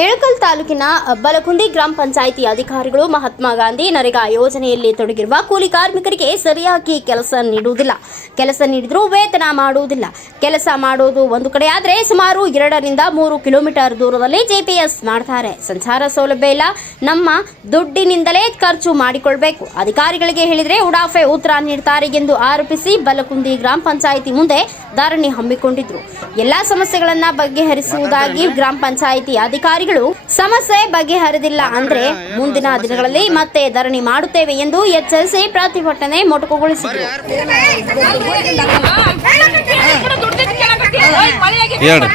ಏಳಕಲ್ ತಾಲೂಕಿನ ಬಲಕುಂದಿ ಗ್ರಾಮ ಪಂಚಾಯಿತಿ ಅಧಿಕಾರಿಗಳು ಮಹಾತ್ಮ ಗಾಂಧಿ ನರೇಗಾ ಯೋಜನೆಯಲ್ಲಿ ತೊಡಗಿರುವ ಕೂಲಿ ಕಾರ್ಮಿಕರಿಗೆ ಸರಿಯಾಗಿ ಕೆಲಸ ನೀಡುವುದಿಲ್ಲ. ಕೆಲಸ ನೀಡಿದರೂ ವೇತನ ಮಾಡುವುದಿಲ್ಲ. ಕೆಲಸ ಮಾಡೋದು ಒಂದು ಕಡೆ ಆದರೆ ಸುಮಾರು ಎರಡರಿಂದ ಮೂರು ಕಿಲೋಮೀಟರ್ ದೂರದಲ್ಲಿ ಜಿಪಿಎಸ್ ಮಾಡ್ತಾರೆ. ಸಂಚಾರ ಸೌಲಭ್ಯ ಇಲ್ಲ. ನಮ್ಮ ದುಡ್ಡಿನಿಂದಲೇ ಖರ್ಚು ಮಾಡಿಕೊಳ್ಬೇಕು. ಅಧಿಕಾರಿಗಳಿಗೆ ಹೇಳಿದರೆ ಉಡಾಫೆ ಉತ್ತರ ನೀಡ್ತಾರೆ ಎಂದು ಆರೋಪಿಸಿ ಬಲಕುಂದಿ ಗ್ರಾಮ ಪಂಚಾಯಿತಿ ಮುಂದೆ ಧರಣಿ ಹಮ್ಮಿಕೊಂಡಿದ್ರು. ಎಲ್ಲಾ ಸಮಸ್ಯೆಗಳನ್ನ ಬಗೆಹರಿಸುವುದಾಗಿ ಗ್ರಾಮ ಪಂಚಾಯಿತಿ ಅಧಿಕಾರಿಗಳು ಸಮಸ್ಯೆ ಬಗೆಹರಿದಿಲ್ಲ ಅಂದ್ರೆ ಮುಂದಿನ ದಿನಗಳಲ್ಲಿ ಮತ್ತೆ ಧರಣಿ ಮಾಡುತ್ತೇವೆ ಎಂದು ಎಚ್ಎಲ್ಸಿ ಪ್ರತಿಭಟನೆ ಮೊಟಕುಗೊಳಿಸಿದರು ಹೇಳ್ರಿ.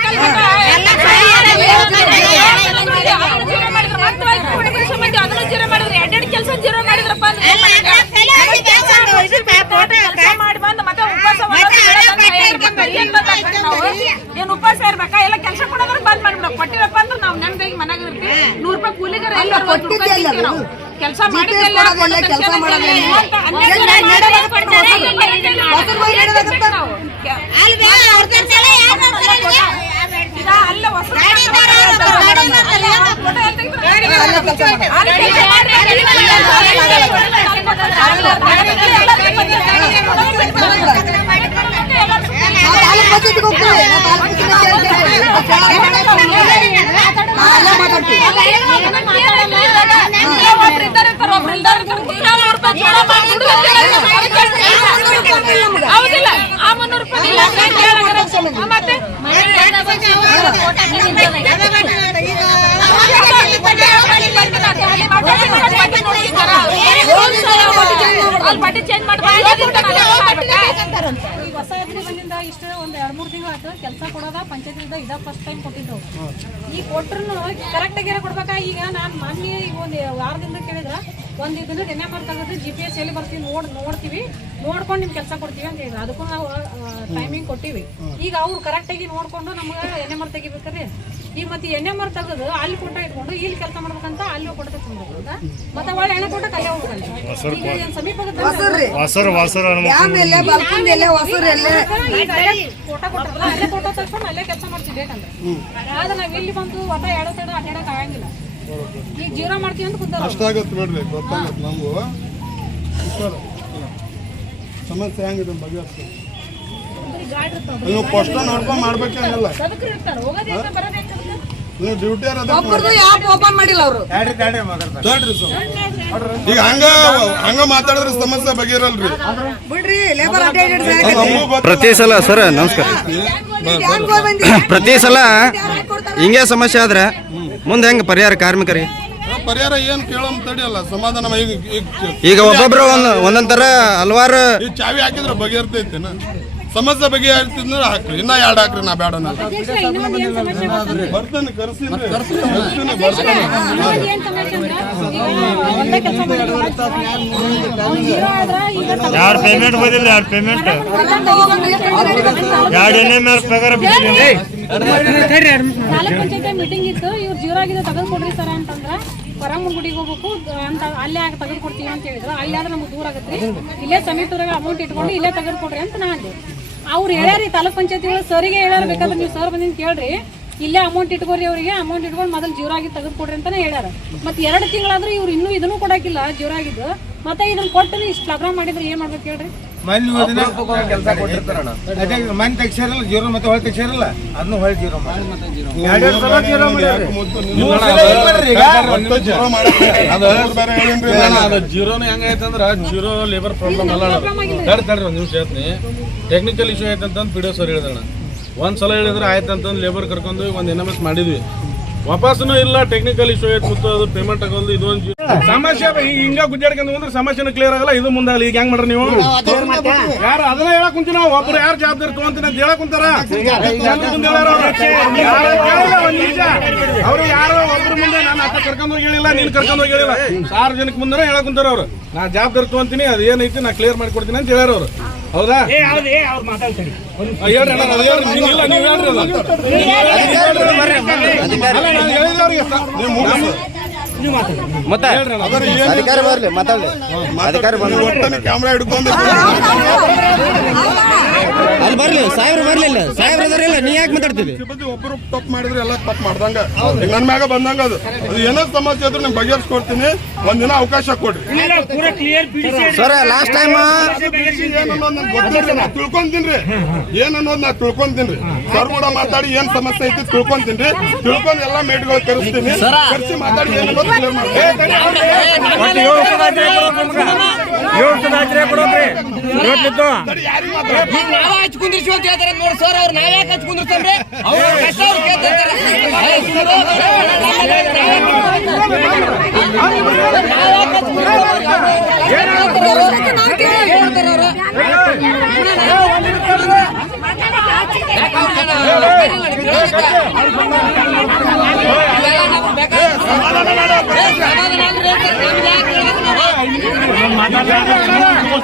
ಕೆಲಸ ಜೀರೋ ಮಾಡಿದ್ರಪ್ಪ ಅಂದ್ರೆ ಏನ್ ಮಾಡಿದ್ರೆ? ಕೆಲ್ಸ ಮಾಡಿ ಬಂದು ಮತ್ತೆ ಉಪವಾಸ ಮಾಡೋದು ಏನ್ ಗೊತ್ತಾಗ್ತದೆ ನಾವು? ಏನ್ ಉಪವಾಸ ಇರ್ಬೇಕಾ ಎಲ್ಲ ಕೆಲಸ ಕೊಡೋದ್ರ ಬಂದ್ ಮಾಡ್ಬಿಡೋಕ್ ಕೊಟ್ಟಿರಪ್ಪ ಅಂದ್ರೆ ನಾವು ನೆಮ್ಮದಿಯಾಗಿ ಮನೆಯಾಗ ಇರ್ತೀವಿ ನೂರ್ ರೂಪಾಯಿ ಕೂಲಿಗಾರ ಎಲ್ಲ ಅರವತ್ತು ರೂಪಾಯಿ ತಿಂತೀವಿ ನಾವು ಕೆಲಸ ಮಾಡಿದ್ದೆಲ್ಲ ಕೆಲಸ ಮಾಡೋದಿಲ್ಲ. ಹೊಸರು ಹೋಗಿ ಇಡೋದಾಗತ್ತ? ಈಗ ಅಲ್ಲ ಹೊಸ ನಾವು ತಾಲೂಕ್ ಪಂಚಾಯ್ತಿಗೆ ಹೋಗ್ತೀವಿ ನಾವು ತಾಲೂಕ್ ಪಂಚಾಯ್ತಿಗೆ ನಾವೆಲ್ಲ ಮಾತಾಡ್ತೀವಿ ಹೌದಿಲ್ಲ ಆ ಮುನ್ನೂರು ರೂಪಾಯಿ ಇಲ್ಲ ಅಂದ್ರೆ ಕೇಳಾಗಲ್ಲ. ಮತ್ತೆ ಅಲ್ಲಿ ಬಟ್ಟೆ ಚೇಂಜ್ ಹೊಸ ಎದ್ರಿ ಬಂದಿಂದ ಇಷ್ಟು ಒಂದು ಎರಡ್ ಮೂರ್ ತಿಂಗಳು ಆಯ್ತು ಕೆಲಸ ಕೊಡೋದ ಪಂಚಾಯತಿಂದ ಇದ ಫಸ್ಟ್ ಟೈಮ್ ಕೊಟ್ಟಿದ್ರು ಈ ಕೊಟ್ರು ಕರೆಕ್ಟ್ ಆಗಿ ಕೊಡ್ಬೇಕಾ? ಈಗ ನಾನು ಮೊನ್ನೆ ಈಗ ಒಂದ್ ವಾರದಿಂದ ಕೇಳಿದ್ರ ಒಂದ್ ಇದನ್ನು ಎಣ್ಣೆ ಮಾಡ್ತಾಗದು ಜಿ ಪಿ ಎಸ್ ಎಲ್ಲಿ ಬರ್ತೀವಿ ನೋಡ್ ನೋಡ್ತೀವಿ. ನೋಡ್ಕೊಂಡು ನಿಮ್ಗೆ ಕೆಲಸ ಕೊಡ್ತೀವಿ ಅಂತ ಹೇಳಿದ್ರು. ಅದಕ್ಕೂ ನಾವು ಟೈಮಿಂಗ್ ಕೊಟ್ಟಿವಿ. ಈಗ ಅವ್ರು ಕರೆಕ್ಟಾಗಿ ನೋಡ್ಕೊಂಡು ನಮ್ಗೆ ಎಣ್ಣೆ ಆರ್ ತೆಗಿಬೇಕ್ರಿ. ಈಗ ಮತ್ತೆ ಎನ್ ಎಂ ಆರ್ ತೆಗೆದು ಅಲ್ಲಿ ಕೊಟ್ಟ ಇಟ್ಕೊಂಡು ಇಲ್ಲಿ ಕೆಲಸ ಮಾಡ್ಬೇಕಂತ ಅಲ್ಲಿ ಕೊಟ್ಟ ಮತ್ತೆ ಒಳ್ಳೆ ಎಣ್ಣೆ ಕೊಟ್ಟ ಅಲ್ಲೇ. ಹೋಗ್ಬೇಕಲ್ಲ ಈಗ ಫೋಟೋ. ಅಲ್ಲೇ ಫೋಟೋ ತಗೊಂಡು ಅಲ್ಲೇ ಕೆಲಸ ಮಾಡ್ತೀವಿ ಬೇಕಂದ್ರೆ. ಆದ್ರೆ ನಾವ್ ಇಲ್ಲಿ ಬಂದು ಒಟ್ಟ ಎರಡು ಸೈಡ್ ಅಡ್ಡಾಡಕ್ ಆಗಂಗಿಲ್ಲ. ಈಗ ಜೀರೋ ಮಾಡ್ತೀವಿ ಅಂತ ಕುಂತಾರ ಅಷ್ಟಾಗತ್ತೆ ನೋಡ್ರಿ ಗೊತ್ತಾಗತ್ತೆ ನಮಗೂ. ಸರ್ ಸಮಸ್ಯೆ ಹೆಂಗಿದೆ ಬಗೆಹರಿಸ್ತೀವಿ ನೀವು ನೋಡ್ಕೊಂಡು ನೋಡ್ಕೊಂಡ್ ಮಾಡ್ಬೇಕೇನಿಲ್ಲ ಸದಕ್ರು ಇರ್ತಾರ ಹೋಗೋದೇ ಅಂತ ಬರೋದೇ ಅಂತ ಅದಕ್ಕೆ. ನೀವು ಡ್ಯೂಟಿ ಒಬ್ಬರದು ಯಾಪ್ ಓಪನ್ ಮಾಡಿಲ್ಲ ಅವರು. ತಡ್ರಿ ಸರ್ ಈಗ ಹಂಗ ಹಂಗ ಮಾತಾಡಿದ್ರೆ ಸಮಸ್ಯೆ ಬಗೆರಲ್ರಿ ಬಿಡ್ರಿ ಲೇಬರ್ ಪ್ರತಿ ಸಲ ಸರ್ ನಮಸ್ಕಾರ. ಪ್ರತಿ ಸಲ ಹಿಂಗೆ ಸಮಸ್ಯೆ ಆದ್ರೆ ಮುಂದೆ ಹೆಂಗೆ ಪರಿಹಾರ ಕಾರ್ಮಿಕರಿಗೆ? ಪರಿಹಾರ ಏನ್ ಕೇಳೋಮ್ ತಡಿಯಲ್ಲ ಸಮಾಧಾನ ಈಗ ಈಗ ಈಗ ಒಬ್ಬೊಬ್ರು ಒಂದ್ ಒಂದೊಂದರ ತರ ಹಲವಾರು ಈ ಚಾವಿ ಹಾಕಿದ್ರೆ ಬಗೆಹರ್ತೈತೇನ ಸಮಸ್ಯೆ ಬಗೆಹರ್ತಿದ್ರೆ ಹಾಕ್ರಿ ಇನ್ನ ಎರಡು ಹಾಕ್ರಿ ನಾ ಬೇಡ ನಾನು? ಬರ್ತಾನೆ ಬರ್ತಾನೆ ಯಾರು ಪೇಮೆಂಟ್ ಬಂದಿಲ್ಲ ಯಾರು ಪೇಮೆಂಟ್ ತಾಲೂಕ್ ಎರಡು ಎಣ್ಣೆ ಮೇಲೆ ಪಗಾರ ಬಿಟ್ಟಿದ್ದೀನಿ ಪಂಚಾಯತಿ ಮೀಟಿಂಗ್ ಇತ್ತು ಇವ್ರು ಜೀರೋ ಆಗಿದೆ ತೆಗೆದು ಕೊಡ್ರಿ ಸರ್ ಅಂತಂದ್ರ ಗುಡಿಗೆ ಹೋಗ್ಬೇಕು ಅಂತ ಅಲ್ಲೇ ಆಗ ತೆಗೆದು ಕೊಡ್ತೀವಿ ಅಂತ ಹೇಳಿದ್ರು. ಅಲ್ಲೇ ಆದ್ರೆ ನಮ್ಗೆ ದೂರ ಆಗುತ್ತೆ. ಇಲ್ಲೇ ಸಮೀಪದಾಗ ಅಮೌಂಟ್ ಇಟ್ಕೊಂಡು ಇಲ್ಲೇ ತಗದು ಕೊಡ್ರಿ ಅಂತ ನಾನು ಅಂದೆ. ಅವ್ರು ಹೇಳ್ಯಾರಿ ತಾಲೂಕ್ ಪಂಚಾಯತಿ ಸರಿಗೆ ಹೇಳ್ಯಾರ ಬೇಕಾದ್ರೆ ನೀವು ಸರ್ ಬಂದಿದ್ದು ಕೇಳ್ರಿ. ಇಲ್ಲೇ ಅಮೌಂಟ್ ಇಟ್ಕೋರಿ ಅವರಿಗೆ ಅಮೌಂಟ್ ಇಟ್ಕೊಂಡು ಮೊದಲು ಜೀವರಾಗಿ ಆಗಿ ತೆಗೆದು ಕೊಡ್ರಿ ಅಂತಾನೆ ಹೇಳ್ಯಾರ. ಮತ್ತೆ ಎರಡು ತಿಂಗಳಾದ್ರೂ ಇವ್ರು ಇನ್ನೂ ಇದನ್ನು ಕೊಡಕ್ಕಿಲ್ಲ ಜೀವರಾಗಿದ್ದು ಮತ್ತೆ ಇದನ್ನ ಕೊಟ್ಟು ಇಷ್ಟು ಲಗ್ನ ಮಾಡಿದ್ರೆ ಏನ್ ಮಾಡ್ಬೇಕು ಹೇಳ್ರಿ? ಮನೆ ಕೆಲಸ ಕೊಟ್ಟಿರ್ತಾರಣ ಅದೇ ಮನೆ ತೆಗ್ಸಿರಲ್ಲ ಜೀರೋ ಮತ್ತೆ ಹೊಳೆ ತೆಗ್ಸಿರಲ್ಲ ಅದನ್ನು ಹೊಳೆ ಜೀರೋ ಮಾಡಿ ಜೀರೋನ ಹೆಂಗೈತಂದ್ರ ಜೀರೋ ಲೇಬರ್ ಪ್ರಾಬ್ಲಮ್ ಅಲ್ಲ ತಡ್ರಿ ಒಂದು ನಿಮಿಷ ಹೇಳ್ತೀನಿ. ಟೆಕ್ನಿಕಲ್ ಇಶ್ಯೂ ಐತಂತ ಪಿ ಡಿ ಸರ್ ಹೇಳಿದಣ್ಣ. ಒಂದ್ ಸಲ ಹೇಳಿದ್ರೆ ಆಯ್ತಂತಂದು ಲೇಬರ್ ಕರ್ಕೊಂಡು ಒಂದು ಎನ್ ಎಂ ಎಸ್ ಮಾಡಿದ್ವಿ. ವಾಪಸ್ನೂ ಇಲ್ಲ ಟೆಕ್ನಿಕಲ್ ಇಶ್ಯೂ ಐತೆ ಮತ್ತು ಅದು ಪೇಮೆಂಟ್ ಆಗೋದು ಇದು ಒಂದು ಸಮಸ್ಯೆ ಹಿಂಗ ಗುಜ್ಜಾಡ್ಕೊಂಡು ಬಂದ್ರೆ ಸಮಸ್ಯೆನ ಕ್ಲಿಯರ್ ಆಗಲ್ಲ ಇದು ಮುಂದೆ ಈಗ ಹೆಂಗ್ ಮಾಡ್ರಿ ನೀವು? ಯಾರು ಅದನ್ನ ಹೇಳಕ್ ಕುಂತ ನಾವು ಒಬ್ರು ಯಾರು ಜವಾಬ್ದಾರಿ ತಗೊಂತೀನಿ ಅಂತ ಹೇಳಕ್ ಕುಂತಾರ? ಅವ್ರು. ಯಾರು ಒಬ್ರ ಒಂದ್ ನಿಮಿಷ. ಅವ್ರು ಯಾರೋ ಒಬ್ರು ಮುಂದೆ ನಾನು ಅಕ್ಕ ಕರ್ಕೊಂಡು ಹೋಗಿ ಹೇಳಿಲ್ಲ ನೀನ್ ಕರ್ಕೊಂಡು ಹೋಗಿ ಹೇಳಿಲ್ಲ. ಸಾರ್ವಜನಿಕ ಮುಂದೆ ಹೇಳಕ್ ಕುಂತಾರ ಅವ್ರು. ನಾ ಜವಾಬ್ದಾರಿ ತಗೊಂತೀನಿ ಅದೇನೈತಿ ಏನೈತಿ ನಾ ಕ್ಲಿಯರ್ ಮಾಡ್ಕೊಡ್ತೀನಿ ಅಂತ ಹೇಳ್ಯಾರ ಅವ್ರು. ಹೌದಾ? ಏ. ಮತ್ತೆ? ಅಧಿಕಾರಿ ಬರ್ಲಿ ಮಾತಾಡ್ಲಿ. ಅಧಿಕಾರಿ ಬಂದು ಒಟ್ಟನೆ ಕ್ಯಾಮ್ರಾ ಹಿಡ್ಕೊಂಡು? ಅಲ್ಲಿ ಬರ್ಲಿ ಸಾಹೇಬ್ರು ಬರ್ಲಿಲ್ಲ ಸಾಹೇಬ್ರು ಅದಾರಿಲ್ಲ ನೀ ಯಾಕೆ ಮಾತಾಡ್ತಿದ್ದಿ? ಸಿಬ್ಬಂದಿ ಒಬ್ಬರು ತಪ್ಪು ಮಾಡಿದ್ರೆ ಎಲ್ಲ ತಪ್ಪು ಮಾಡ್ದಂಗ. ಈಗ ನನ್ ಮ್ಯಾಗ ಬಂದಂಗ ಅದು. ಅದು ಏನೋ ಸಮಸ್ಯೆ ಆದ್ರೂ ನಿಮ್ಗೆ ಬಗೆಹರಿಸ್ಕೊಡ್ತೀನಿ. ಒಂದಿನ ಅವಕಾಶ ಕೊಡ್ರಿ. ಸರ್. ಲಾಸ್ಟ್ ಟೈಮ್ ತಿಳ್ಕೊಂತೀನ್ರಿ ಏನನ್ನೋದು ನಾ ತಿಳ್ಕೊಂತೀನ್ರಿ ಸರ್. ಕೂಡ ಮಾತಾಡಿ ಏನ್ ಸಮಸ್ಯೆ ಐತಿ ತಿಳ್ಕೊಂತೀನ್ರಿ ತಿಳ್ಕೊಂಡ್ ಎಲ್ಲಾ ಮೇಟ್ಗಳು ಕರೆಸ್ತೀನಿ ಕರೆಸಿ ಮಾತಾಡಿ ಏನನ್ನೋದು ಕ್ಲಿಯರ್ ಮಾಡ್ತೀನಿ. ನಾವ ಹಚ್ ಕುಂದ್ರಿಸಿ ಅಂತ ಹೇಳ್ತಾರೆ ನೋಡಿ ಸರ್ ಅವ್ರು ನಾವ್ ಯಾಕೆ ಹಚ್ ಕುಂದ್ರಸ್ತಂದ್ರೆ ಅವ್ರ ಕಷ್ಟ ಅವ್ರು ಕೇಳ್ತಿರ್ತಾರೆ ಏ, ಸುಮ್ರು. ನಾವ್ ಯಾಕ್ ಹಚ್ ಕುಂದ್ರಸ್ತೀವಿ? ಹೇಳ್ತಾರೆ ಅವ್ರು. ಯಾಕ್ ಅವ್ರ್ ಜನ ಇವೆಲ್ಲ ನಮ್ಗ್ ಬೇಕಾಗಿಲ್ಲ. ಸಮಾಧಾನ ಮಾಡು. ಏ, ಸಮಾಧಾನ ಅಲ್ರಿ, ನಮ್ಗ್ ಯಾಕ್ ¡Ay, no!